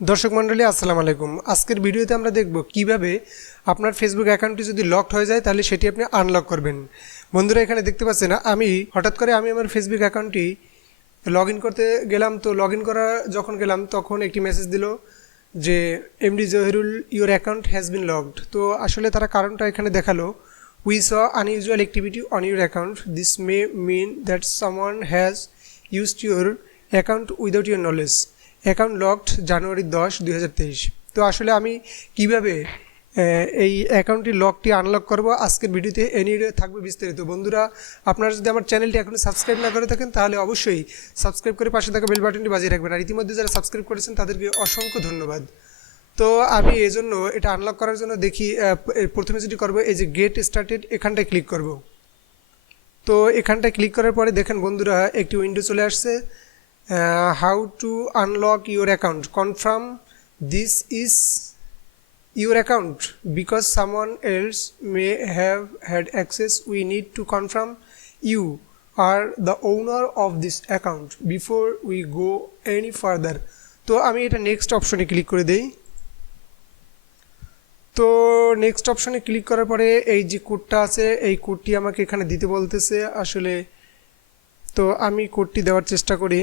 দর্শক মণ্ডলী আসসালামু আলাইকুম। আজকের ভিডিওতে আমরা দেখব কিভাবে আপনার ফেসবুক অ্যাকাউন্টটি যদি লকড হয়ে যায় তাহলে সেটি আপনি আনলক করবেন। বন্ধুরা এখানে দেখতে পাচ্ছেন আমি হঠাৎ করে আমার ফেসবুক অ্যাকাউন্টটি লগ ইন করতে গেলাম। তো লগ ইন করা যখন গেলাম তখন একটি মেসেজ দিল যে MD Zahirul your account has been locked. তো আসলে তারা কারণটা এখানে দেখালো, we saw unusual activity on your account, this may mean that someone has used your account without your knowledge. Account locked January 10, 2023। তো আসলে আমি কিভাবে এই অ্যাকাউন্টটি লকটি আনলক করব আজকের ভিডিওতে এ নিয়ে থাকবে বিস্তারিত। বন্ধুরা আপনারা যদি আমার চ্যানেলটি এখনও সাবস্ক্রাইব না করে থাকেন তাহলে অবশ্যই সাবস্ক্রাইব করে পাশে থাকা বেল বাটনটি বাজিয়ে রাখবেন। আর ইতিমধ্যে যারা সাবস্ক্রাইব করেছেন তাদেরকে অসংখ্য ধন্যবাদ। তো আমি এই জন্য এটা আনলক করার জন্য দেখি প্রথমে যেটি করবো এই যে গেট স্টার্টেড এখানটায় ক্লিক করব। তো এখানটায় ক্লিক করার পরে দেখেন বন্ধুরা একটি উইন্ডো চলে আসছে, how to unlock your account, confirm this is your account because someone else may have had access. We need to confirm you are the owner of this account before we go any further. তো আমি এটা next অপশনে click করে দেই। তো next অপশনে click করার পরে এই যে কোডটা আছে এই কোডটি আমাকে এখানে দিতে বলতেছে আসলে। তো আমি কোডটি দেওয়ার চেষ্টা করি।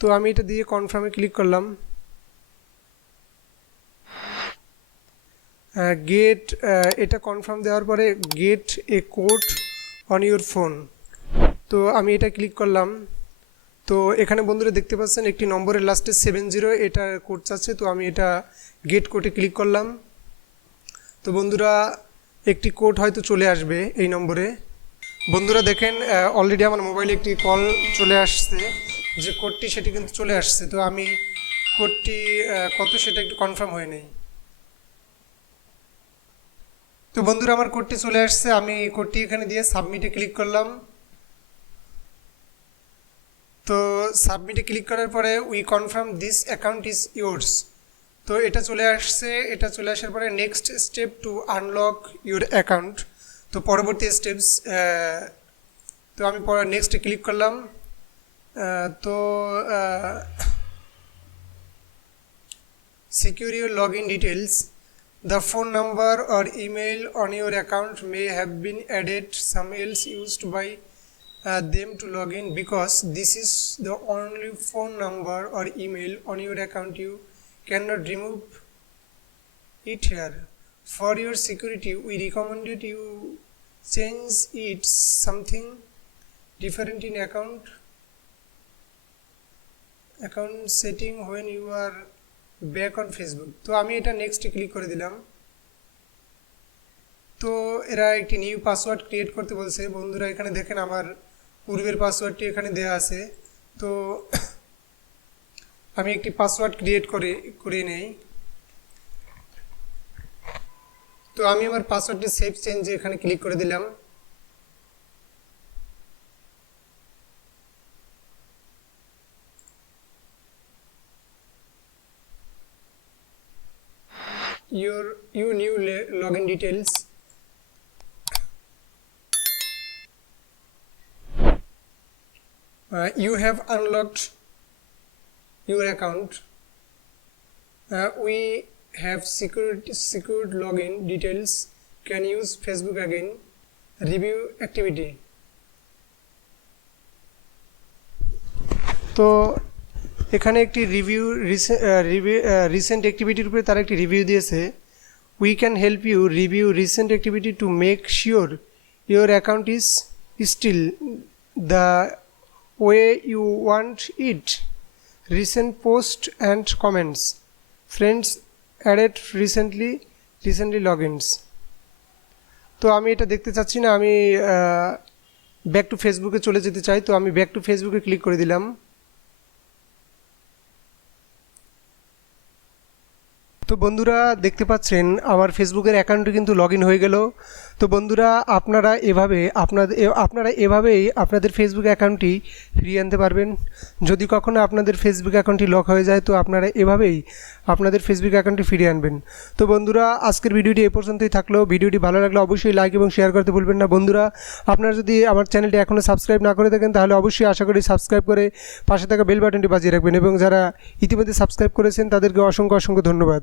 তো আমি এটা দিয়ে কনফার্মে ক্লিক করলাম। গেট এটা কনফার্ম দেওয়ার পরে gate A code on your phone. তো আমি এটা ক্লিক করলাম। তো এখানে বন্ধুরা দেখতে পাচ্ছেন একটি নম্বরের লাস্টে 70 এটা কোড চাচ্ছে। তো আমি এটা গেট কোডে ক্লিক করলাম। তো বন্ধুরা একটি কোড হয়তো চলে আসবে এই নম্বরে। বন্ধুরা দেখেন অলরেডি আমার মোবাইলে একটি কল চলে আসছে, যে কোডটি সেটি কিন্তু চলে আসছে। তো আমি কোডটি কত সেটা একটু কনফার্ম হয়ে নেই। তো বন্ধুরা আমার কোডটি চলে আসছে, আমি কোডটি এখানে দিয়ে সাবমিটে ক্লিক করলাম। তো সাবমিটে ক্লিক করার পরে we confirm this account is yours. তো এটা চলে আসছে। এটা চলে আসার পরে next step two unlock your account. তো পরবর্তী স্টেপস, তো আমি নেক্সটে ক্লিক করলাম। তো secure your login details. The phone number or email on your account may have been added some else used by them to log in, because this is the only phone number or email on your account. You cannot remove it here. For your security we recommended you change it something different in account setting when you are back on Facebook. তো আমি এটা নেক্সটে click করে দিলাম। তো এরা একটি new password create করতে বলছে। বন্ধুরা এখানে দেখেন আমার পূর্বের পাসওয়ার্ডটি এখানে দেওয়া আছে। তো আমি একটি পাসওয়ার্ড ক্রিয়েট করে নেই। তো আমি আমার পাসওয়ার্ডটি সেভ চেঞ্জে এখানে ক্লিক করে দিলাম। your new login details. You have unlocked your account. We have secured login details. Can use Facebook again. Review activity. তো এখানে একটি রিসেন্ট অ্যাক্টিভিটির উপরে তারা একটি রিভিউ দিয়েছে। We can help you review recent activity to make sure your account is still the way you want it. Recent post and comments, friends added recently log ins. তো আমি এটা দেখতে চাচ্ছি না, আমি ব্যাক টু ফেসবুকে চলে যেতে চাই। তো আমি ব্যাক টু ফেসবুকে ক্লিক করে দিলাম। তো বন্ধুরা দেখতে পাচ্ছেন আমার ফেসবুকের অ্যাকাউন্টে কিন্তু লগ ইন হয়ে গেল। তো বন্ধুরা আপনারা এভাবেই আপনাদের ফেসবুক অ্যাকাউন্টটি ফিরিয়ে আনতে পারবেন। যদি কখনো আপনাদের ফেসবুক অ্যাকাউন্টটি লক হয়ে যায় তো আপনারা এভাবেই আপনাদের ফেসবুক অ্যাকাউন্টটি ফিরিয়ে আনবেন। তো বন্ধুরা আজকের ভিডিওটি এ পর্যন্তই থাকলো। ভিডিওটি ভালো লাগলে অবশ্যই লাইক এবং শেয়ার করতে ভুলবেন না। বন্ধুরা আপনারা যদি আমার চ্যানেলটি এখনও সাবস্ক্রাইব না করে থাকেন তাহলে অবশ্যই আশা করি সাবস্ক্রাইব করে পাশে থাকা বেল বাটনটি বাজিয়ে রাখবেন, এবং যারা ইতিমধ্যে সাবস্ক্রাইব করেছেন তাদেরকে অসংখ্য ধন্যবাদ।